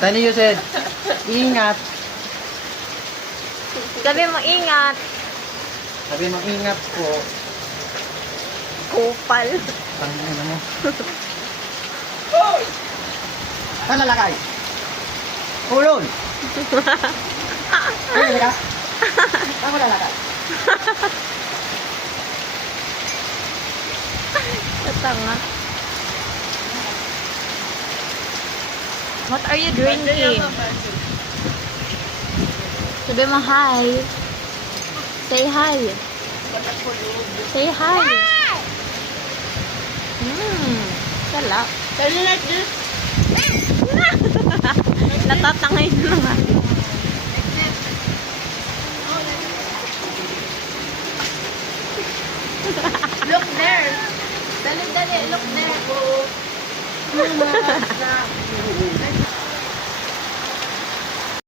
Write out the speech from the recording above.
Tani you said, ingat. Sabi mo, ingat. Sabi mo, ingat po. Kupal. Pangin mo. Saan lalakay? Ulol! Ay, ka? Saan ko lalakay? Tatanga. What are you drinking? Sabi mo, hi. Say hi. Say hi. Sarap. Can you like this? Natatangay na naman. Look there. Dali, dali. Look there.